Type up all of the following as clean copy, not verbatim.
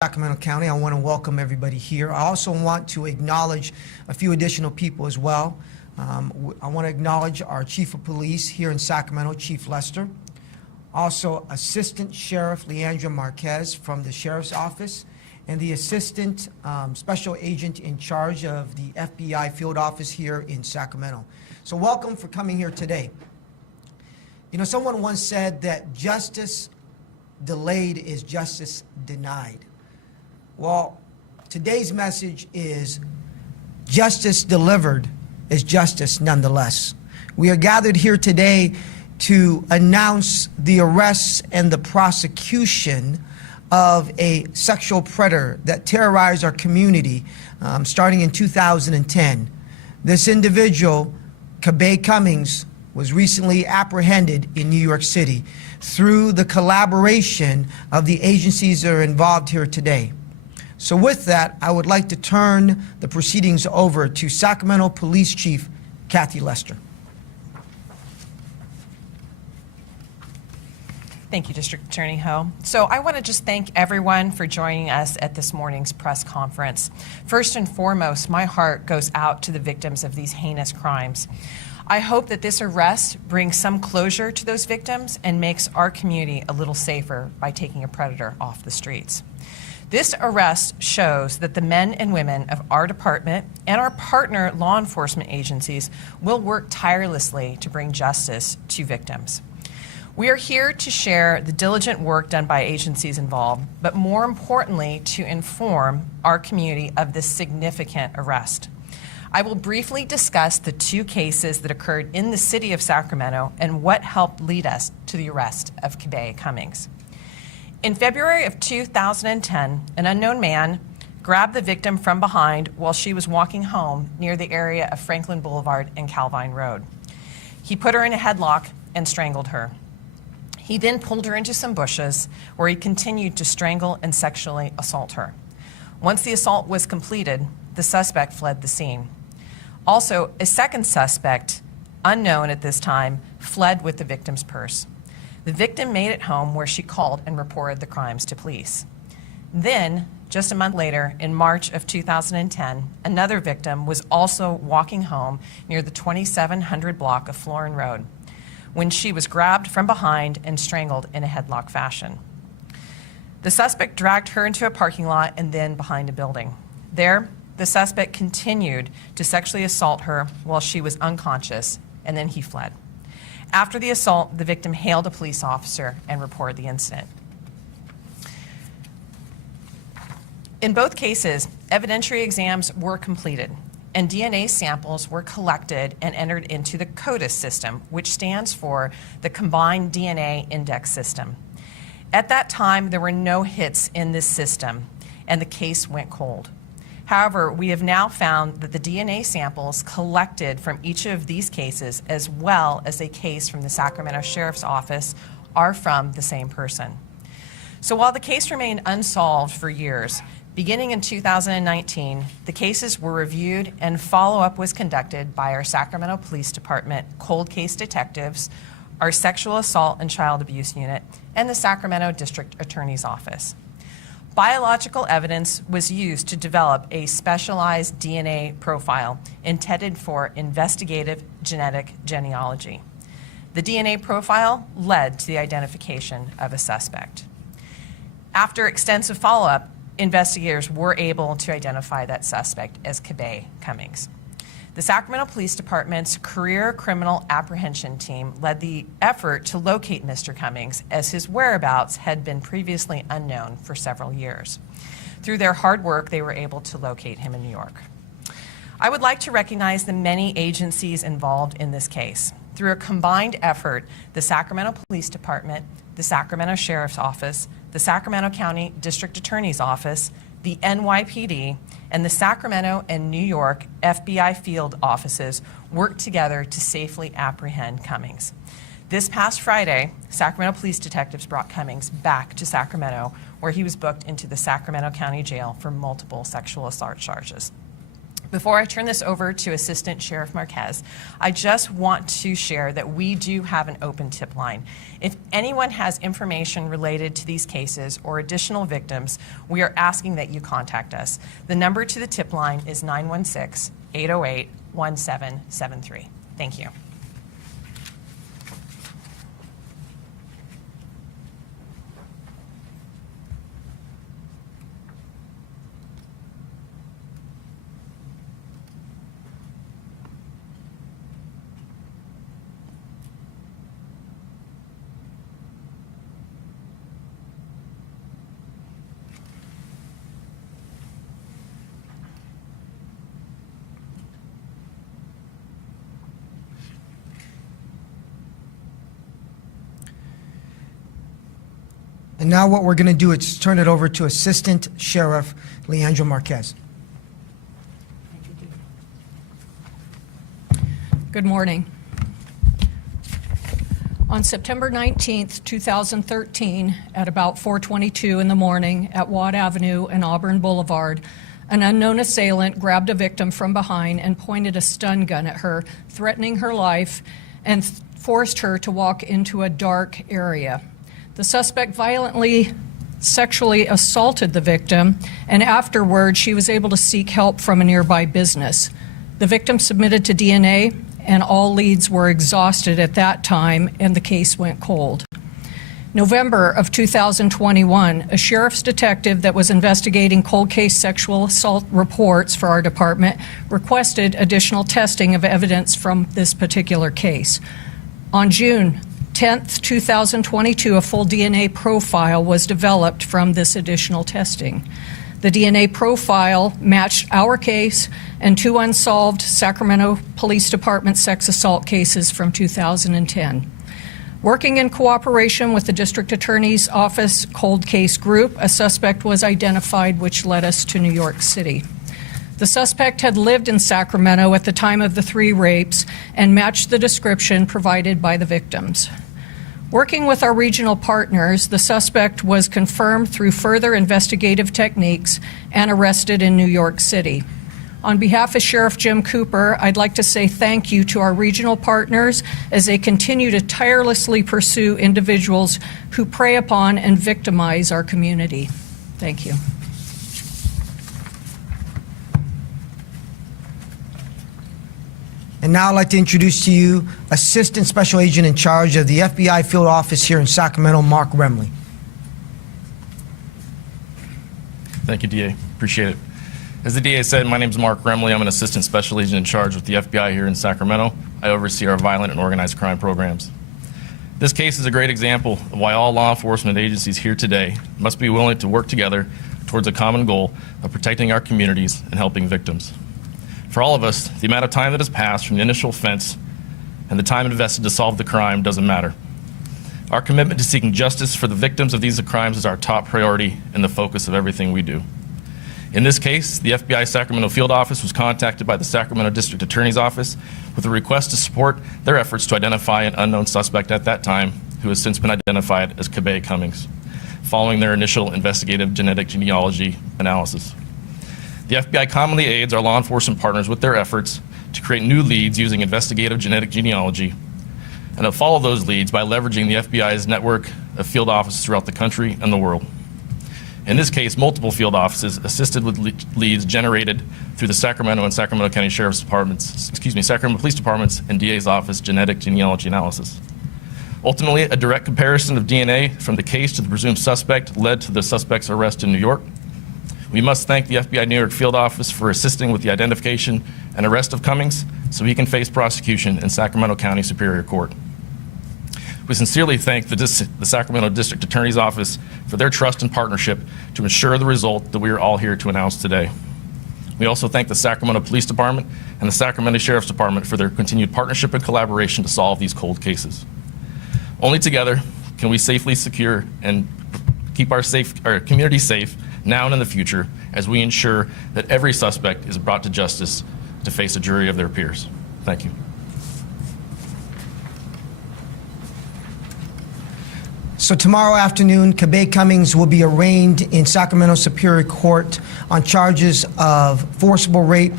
Sacramento County. I want to welcome everybody here. I also want to acknowledge a few additional people as well. I want to acknowledge our Chief of Police here in Sacramento, Chief Lester. Also, Assistant Sheriff Leandra Marquez from the Sheriff's Office, and the Assistant Special Agent in charge of the FBI Field Office here in Sacramento. So welcome for coming here today. You know, someone once said that justice delayed is justice denied. Well, today's message is justice delivered is justice nonetheless. We are gathered here today to announce the arrests and the prosecution of a sexual predator that terrorized our community starting in 2010. This individual, Kabeh Cummings, was recently apprehended in New York City through the collaboration of the agencies that are involved here today. So with that, I would like to turn the proceedings over to Sacramento Police Chief Kathy Lester. Thank you, District Attorney Ho. So I want to just thank everyone for joining us at this morning's press conference. First and foremost, my heart goes out to the victims of these heinous crimes. I hope that this arrest brings some closure to those victims and makes our community a little safer by taking a predator off the streets. This arrest shows that the men and women of our department and our partner law enforcement agencies will work tirelessly to bring justice to victims. We are here to share the diligent work done by agencies involved, but more importantly, to inform our community of this significant arrest. I will briefly discuss the two cases that occurred in the city of Sacramento and what helped lead us to the arrest of Kabeh Cummings. In February of 2010, an unknown man grabbed the victim from behind while she was walking home near the area of Franklin Boulevard and Calvine Road. He put her in a headlock and strangled her. He then pulled her into some bushes where he continued to strangle and sexually assault her. Once the assault was completed, the suspect fled the scene. Also, a second suspect, unknown at this time, fled with the victim's purse. The victim made it home where she called and reported the crimes to police. Then, just a month later, in March of 2010, another victim was also walking home near the 2700 block of Florin Road when she was grabbed from behind and strangled in a headlock fashion. The suspect dragged her into a parking lot and then behind a building. There, the suspect continued to sexually assault her while she was unconscious, and then he fled. After the assault, the victim hailed a police officer and reported the incident. In both cases, evidentiary exams were completed, and DNA samples were collected and entered into the CODIS system, which stands for the Combined DNA Index System. At that time, there were no hits in this system, and the case went cold. However, we have now found that the DNA samples collected from each of these cases, as well as a case from the Sacramento Sheriff's Office, are from the same person. So while the case remained unsolved for years, beginning in 2019, the cases were reviewed and follow-up was conducted by our Sacramento Police Department cold case detectives, our Sexual Assault and Child Abuse Unit, and the Sacramento District Attorney's Office. Biological evidence was used to develop a specialized DNA profile intended for investigative genetic genealogy. The DNA profile led to the identification of a suspect. After extensive follow-up, investigators were able to identify that suspect as Kabeh Cummings. The Sacramento Police Department's Career Criminal Apprehension Team led the effort to locate Mr. Cummings, as his whereabouts had been previously unknown for several years. Through their hard work, they were able to locate him in New York. I would like to recognize the many agencies involved in this case. Through a combined effort, the Sacramento Police Department, the Sacramento Sheriff's Office, the Sacramento County District Attorney's Office, the NYPD, and the Sacramento and New York FBI field offices worked together to safely apprehend Cummings. This past Friday, Sacramento police detectives brought Cummings back to Sacramento, where he was booked into the Sacramento County Jail for multiple sexual assault charges. Before I turn this over to Assistant Sheriff Marquez, I just want to share that we do have an open tip line. If anyone has information related to these cases or additional victims, we are asking that you contact us. The number to the tip line is 916-808-1773. Thank you. And now what we're going to do is turn it over to Assistant Sheriff Leandro Marquez. Good morning. On September 19th, 2013, at about 4:22 in the morning at Watt Avenue and Auburn Boulevard, an unknown assailant grabbed a victim from behind and pointed a stun gun at her, threatening her life, and forced her to walk into a dark area. The suspect violently sexually assaulted the victim, and afterward she was able to seek help from a nearby business. The victim submitted to DNA, and all leads were exhausted at that time, and the case went cold. November of 2021, a sheriff's detective that was investigating cold case sexual assault reports for our department requested additional testing of evidence from this particular case. On June 10th, 2022, a full DNA profile was developed from this additional testing. The DNA profile matched our case and two unsolved Sacramento Police Department sex assault cases from 2010. Working in cooperation with the District Attorney's Office Cold Case Group, a suspect was identified, which led us to New York City. The suspect had lived in Sacramento at the time of the 3 rapes and matched the description provided by the victims. Working with our regional partners, the suspect was confirmed through further investigative techniques and arrested in New York City. On behalf of Sheriff Jim Cooper, I'd like to say thank you to our regional partners as they continue to tirelessly pursue individuals who prey upon and victimize our community. Thank you. And now I'd like to introduce to you Assistant Special Agent in charge of the FBI Field Office here in Sacramento, Mark Remley. Thank you, DA. Appreciate it. As the DA said, my name is Mark Remley. I'm an Assistant Special Agent in charge with the FBI here in Sacramento. I oversee our violent and organized crime programs. This case is a great example of why all law enforcement agencies here today must be willing to work together towards a common goal of protecting our communities and helping victims. For all of us, the amount of time that has passed from the initial offense and the time invested to solve the crime doesn't matter. Our commitment to seeking justice for the victims of these crimes is our top priority and the focus of everything we do. In this case, the FBI Sacramento Field Office was contacted by the Sacramento District Attorney's Office with a request to support their efforts to identify an unknown suspect at that time, who has since been identified as Kabeh Cummings, following their initial investigative genetic genealogy analysis. The FBI commonly aids our law enforcement partners with their efforts to create new leads using investigative genetic genealogy, and to follow those leads by leveraging the FBI's network of field offices throughout the country and the world. In this case, multiple field offices assisted with leads generated through the Sacramento and Sacramento County Sheriff's Departments, Sacramento Police Departments and DA's Office genetic genealogy analysis. Ultimately, a direct comparison of DNA from the case to the presumed suspect led to the suspect's arrest in New York. We must thank the FBI New York Field Office for assisting with the identification and arrest of Cummings so he can face prosecution in Sacramento County Superior Court. We sincerely thank the Sacramento District Attorney's Office for their trust and partnership to ensure the result that we are all here to announce today. We also thank the Sacramento Police Department and the Sacramento Sheriff's Department for their continued partnership and collaboration to solve these cold cases. Only together can we safely secure and keep our community safe now and in the future as we ensure that every suspect is brought to justice to face a jury of their peers. Thank you. So tomorrow afternoon, Kabeh Cummings will be arraigned in Sacramento Superior Court on charges of forcible rape,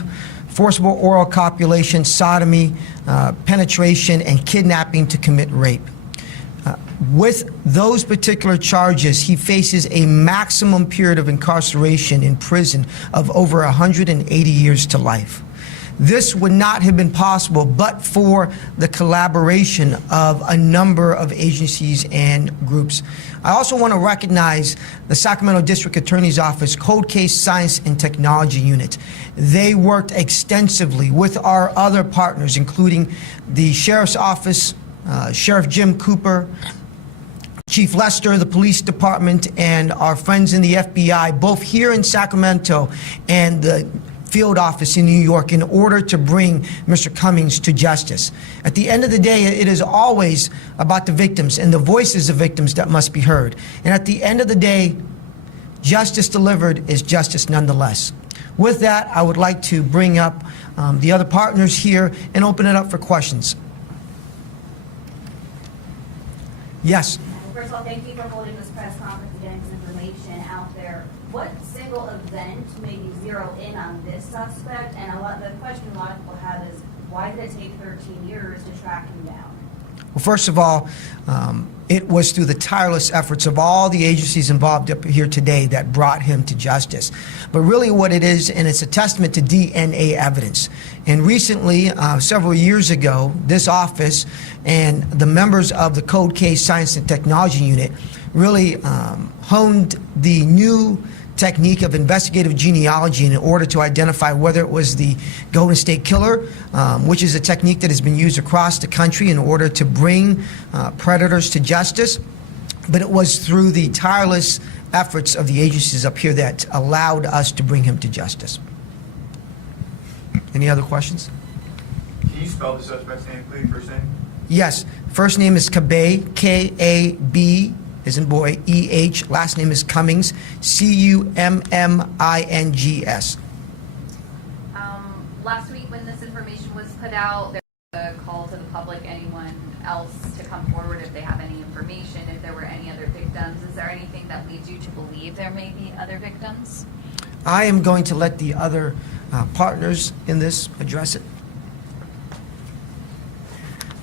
forcible oral copulation, sodomy, penetration, and kidnapping to commit rape. With those particular charges, he faces a maximum period of incarceration in prison of over 180 years to life. This would not have been possible but for the collaboration of a number of agencies and groups. I also want to recognize the Sacramento District Attorney's Office Cold Case Science and Technology Unit. They worked extensively with our other partners, including the Sheriff's Office, Sheriff Jim Cooper, Chief Lester, the Police Department, and our friends in the FBI, both here in Sacramento and the field office in New York, in order to bring Mr. Cummings to justice. At the end of the day, it is always about the victims and the voices of victims that must be heard. And at the end of the day, justice delivered is justice nonetheless. With that, I would like to bring up the other partners here and open it up for questions. Yes. First of all, thank you for holding this press conference and getting some information out there. What single event made you zero in on this suspect? And the question a lot of people have is, why did it take 13 years to track him down? Well, first of all, it was through the tireless efforts of all the agencies involved up here today that brought him to justice. But really what it is, and it's a testament to DNA evidence. And recently, several years ago, this office and the members of the Cold Case Science and Technology Unit really honed the new technique of investigative genealogy in order to identify whether it was the Golden State Killer, which is a technique that has been used across the country in order to bring predators to justice. But it was through the tireless efforts of the agencies up here that allowed us to bring him to justice. Any other questions? Can you spell the suspect's name, please, first name? Yes. First name is Kabeh, K-A-B, as in boy, E-H. Last name is Cummings, C-U-M-M-I-N-G-S. Last week when this information was put out, there was a call to the public, anyone else to come forward if they have any information, if there were any other victims. Is there anything that leads you to believe there may be other victims? I am going to let the other partners in this address it.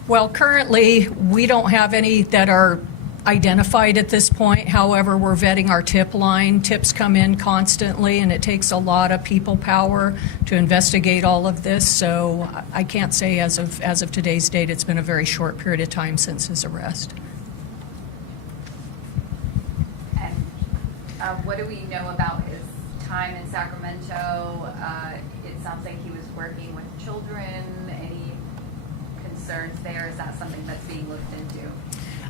Well, currently, we don't have any that are identified at this point. However, we're vetting our tip line. Tips come in constantly, and it takes a lot of people power to investigate all of this. So I can't say as of today's date, it's been a very short period of time since his arrest. And what do we know about his time in Sacramento? It sounds like he was working with children. Any concerns there? Is that something that's being looked into?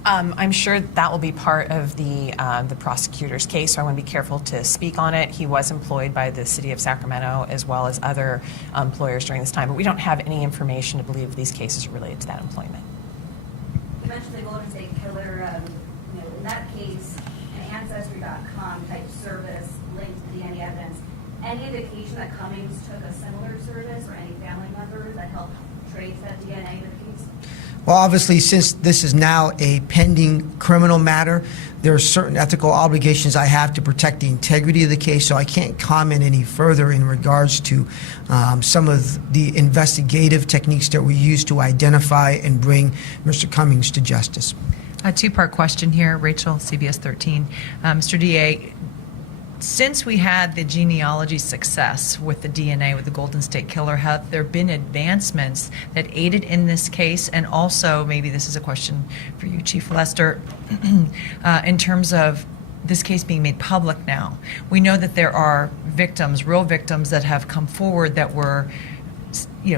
I'm sure that will be part of the prosecutor's case, so I want to be careful to speak on it. He was employed by the city of Sacramento as well as other employers during this time, but we don't have any information to believe these cases are related to that employment. You mentioned the Golden State Killer. In that case, an Ancestry.com type service linked to DNA evidence. Any indication that Cummings took a similar service or any family members that helped trace that DNA in the case? Well, obviously, since this is now a pending criminal matter, there are certain ethical obligations I have to protect the integrity of the case, so I can't comment any further in regards to some of the investigative techniques that we use to identify and bring Mr. Cummings to justice. A two-part question here. Rachel, CBS 13. Mr. DA, since we had the genealogy success with the DNA with the Golden State Killer, have there been advancements that aided in this case? And also, maybe this is a question for you, Chief Lester, in terms of this case being made public now. We know that there are victims, real victims, that have come forward that were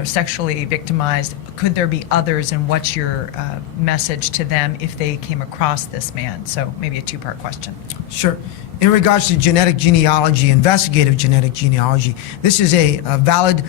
sexually victimized. Could there be others, and what's your message to them if they came across this man? So maybe a two-part question. Sure. In regards to genetic genealogy, investigative genetic genealogy, this is a valid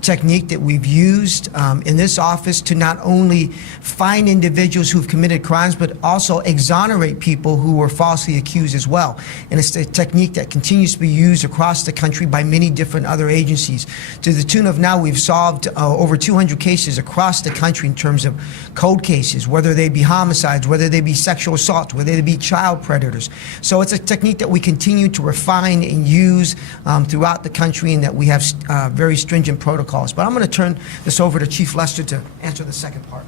technique that we've used in this office to not only find individuals who've committed crimes, but also exonerate people who were falsely accused as well. And it's a technique that continues to be used across the country by many different other agencies. To the tune of now, we've solved over 200 cases across the country in terms of cold cases, whether they be homicides, whether they be sexual assaults, whether they be child predators. So it's a technique that that we continue to refine and use throughout the country, and that we have very stringent protocols. But I'm going to turn this over to Chief Lester to answer the second part.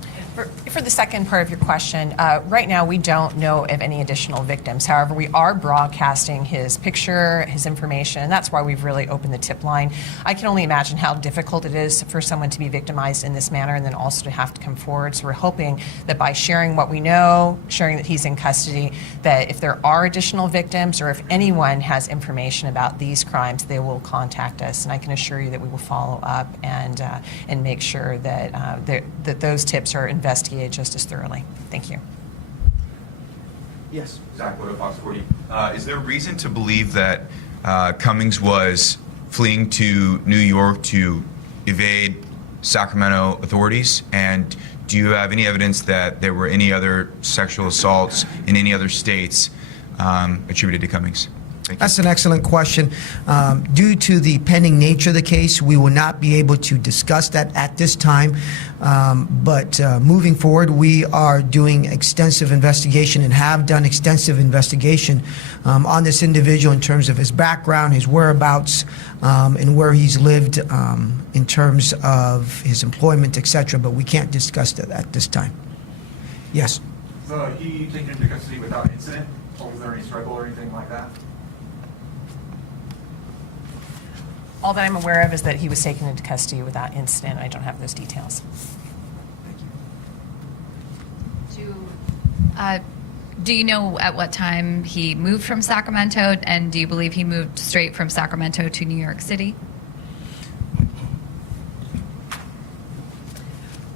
For the second part of your question, right now we don't know of any additional victims. However, we are broadcasting his picture, his information, and that's why we've really opened the tip line. I can only imagine how difficult it is for someone to be victimized in this manner and then also to have to come forward. So we're hoping that by sharing what we know, sharing that he's in custody, that if there are additional victims or if anyone has information about these crimes, they will contact us. And I can assure you that we will follow up and make sure that, that those tips are investigated just as thoroughly. Thank you. Yes. Zach Wood of Fox 40. Is there reason to believe that Cummings was fleeing to New York to evade Sacramento authorities? And do you have any evidence that there were any other sexual assaults in any other states attributed to Cummings? Thank you. That's an excellent question. Due to the pending nature of the case, we will not be able to discuss that at this time. But moving forward, we are doing extensive investigation and have done extensive investigation on this individual in terms of his background, his whereabouts, and where he's lived in terms of his employment, etc. But we can't discuss that at this time. Yes. So he taken into custody without incident? Or was there any struggle or anything like that? All that I'm aware of is that he was taken into custody without incident. I don't have those details. Do you know at what time he moved from Sacramento, and do you believe he moved straight from Sacramento to New York City?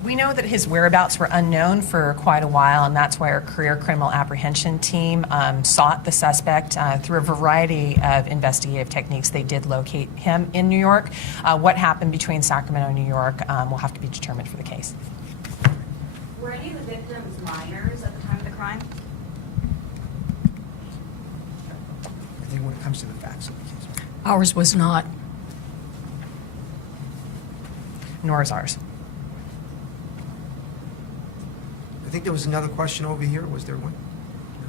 We know that his whereabouts were unknown for quite a while, and that's why our career criminal apprehension team sought the suspect through a variety of investigative techniques. They did locate him in New York. What happened between Sacramento and New York will have to be determined for the case. Were any of the victims minors at the time of the crime? I think when it comes to the facts of the case. Ours was not. Nor is ours. I think there was another question over here. Was there one? No.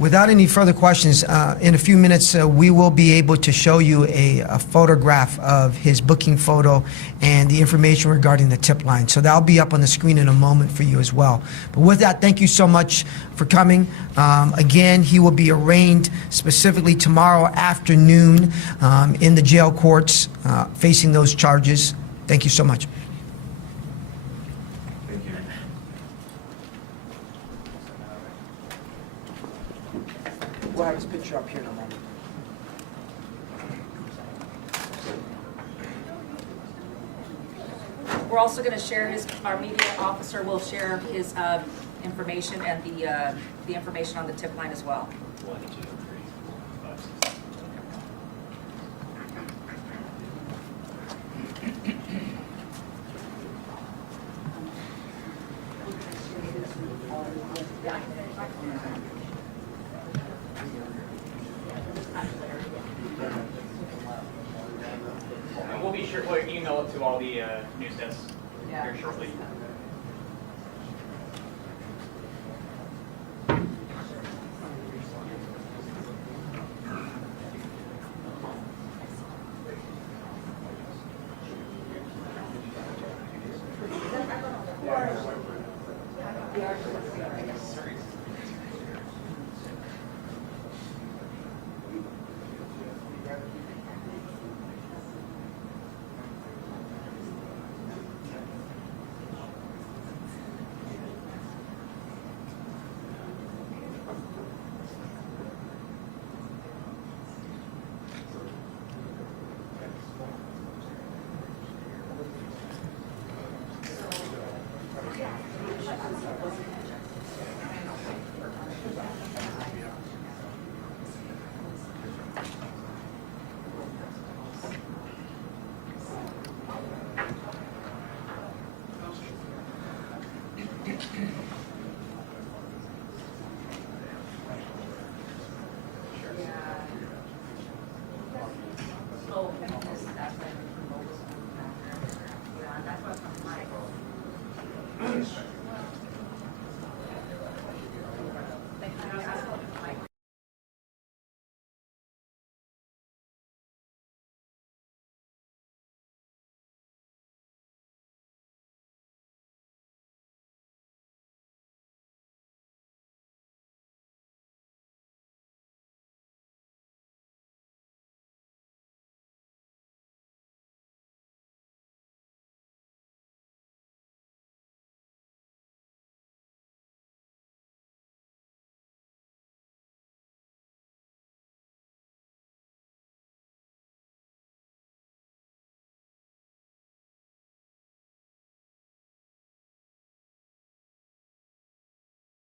Without any further questions, in a few minutes we will be able to show you a photograph of his booking photo and the information regarding the tip line. So that'll be up on the screen in a moment for you as well. But with that, thank you so much for coming. Again, he will be arraigned specifically tomorrow afternoon in the jail courts facing those charges. Thank you so much. We'll have his picture up here in a moment. We're also going to share our media officer will share his information and the information on the tip line as well. We'll be sure we'll email it to all the news desks here shortly.